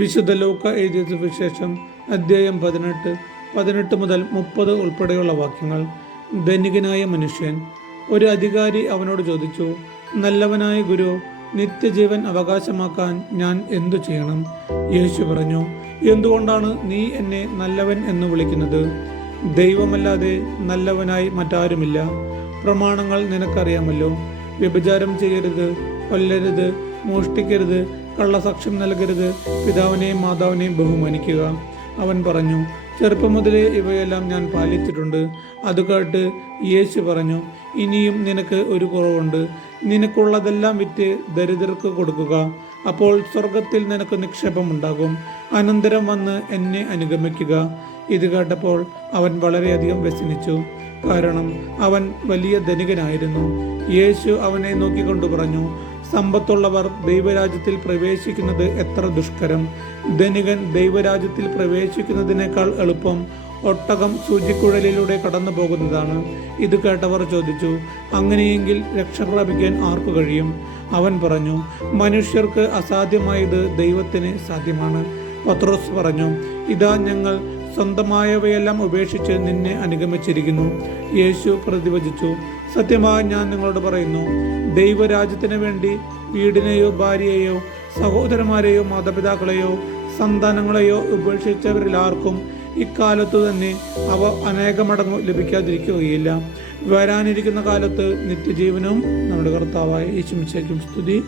വിശുദ്ധ ലൂക്ക എഴുതിയ സുവിശേഷം അധ്യായം 18 മുതൽ 30 ഉൾപ്പെടെയുള്ള വാക്യങ്ങൾ. ധനികനായ മനുഷ്യൻ. ഒരു അധികാരി അവനോട് ചോദിച്ചു, നല്ലവനായ ഗുരു, നിത്യജീവൻ അവകാശമാക്കാൻ ഞാൻ എന്തു ചെയ്യണം? യേശു പറഞ്ഞു, എന്തുകൊണ്ടാണ് നീ എന്നെ നല്ലവൻ എന്ന് വിളിക്കുന്നത്? ദൈവമല്ലാതെ നല്ലവനായി മറ്റാരുമില്ല. പ്രമാണങ്ങൾ നിനക്കറിയാമല്ലോ. വ്യഭിചാരം ചെയ്യരുത്, കൊല്ലരുത്, മോഷ്ടിക്കരുത്, കള്ളസാക്ഷ്യം നൽകരുത്, പിതാവിനെയും മാതാവിനെയും ബഹുമാനിക്കുക. അവൻ പറഞ്ഞു, ചെറുപ്പം മുതലേ ഇവയെല്ലാം ഞാൻ പാലിച്ചിട്ടുണ്ട്. അത് കേട്ട് യേശു പറഞ്ഞു, ഇനിയും നിനക്ക് ഒരു കുറവുണ്ട്. നിനക്കുള്ളതെല്ലാം വിറ്റ് ദരിദ്രർക്ക് കൊടുക്കുക. അപ്പോൾ സ്വർഗത്തിൽ നിനക്ക് നിക്ഷേപമുണ്ടാകും. അനന്തരം വന്ന് എന്നെ അനുഗമിക്കുക. ഇത് കേട്ടപ്പോൾ അവൻ വളരെയധികം വ്യസനിച്ചു, കാരണം അവൻ വലിയ ധനികനായിരുന്നു. യേശു അവനെ നോക്കിക്കൊണ്ടു പറഞ്ഞു, സമ്പത്തുള്ളവർ ദൈവരാജ്യത്തിൽ പ്രവേശിക്കുന്നത് എത്ര ദുഷ്കരം! ധനികൻ ദൈവരാജ്യത്തിൽ പ്രവേശിക്കുന്നതിനേക്കാൾ എളുപ്പം ഒട്ടകം സൂചിക്കുഴലിലൂടെ കടന്നു പോകുന്നതാണ്. ഇത് കേട്ടവർ ചോദിച്ചു, അങ്ങനെയെങ്കിൽ രക്ഷ പ്രാപിക്കാൻ ആർക്കു കഴിയും? അവൻ പറഞ്ഞു, മനുഷ്യർക്ക് അസാധ്യമായത് ദൈവത്തിന് സാധ്യമാണ്. പത്രോസ് പറഞ്ഞു, ഇതാ ഞങ്ങൾ സ്വന്തമായവയെല്ലാം ഉപേക്ഷിച്ച് നിന്നെ അനുഗമിച്ചിരിക്കുന്നു. യേശു പ്രതിവചിച്ചു, സത്യമായി ഞാൻ നിങ്ങളോട് പറയുന്നു, ദൈവരാജ്യത്തിന് വേണ്ടി വീടിനെയോ ഭാര്യയെയോ സഹോദരന്മാരെയോ മാതാപിതാക്കളെയോ സന്താനങ്ങളെയോ ഉപേക്ഷിച്ചവരിൽ ആർക്കും ഇക്കാലത്തു തന്നെ അവ അനേകമടങ്ങ് ലഭിക്കാതിരിക്കുകയില്ല. വരാനിരിക്കുന്ന കാലത്ത് നിത്യജീവനും നമ്മുടെ കർത്താവായ യേശു മിശിഹായ്ക്കും സ്തുതി.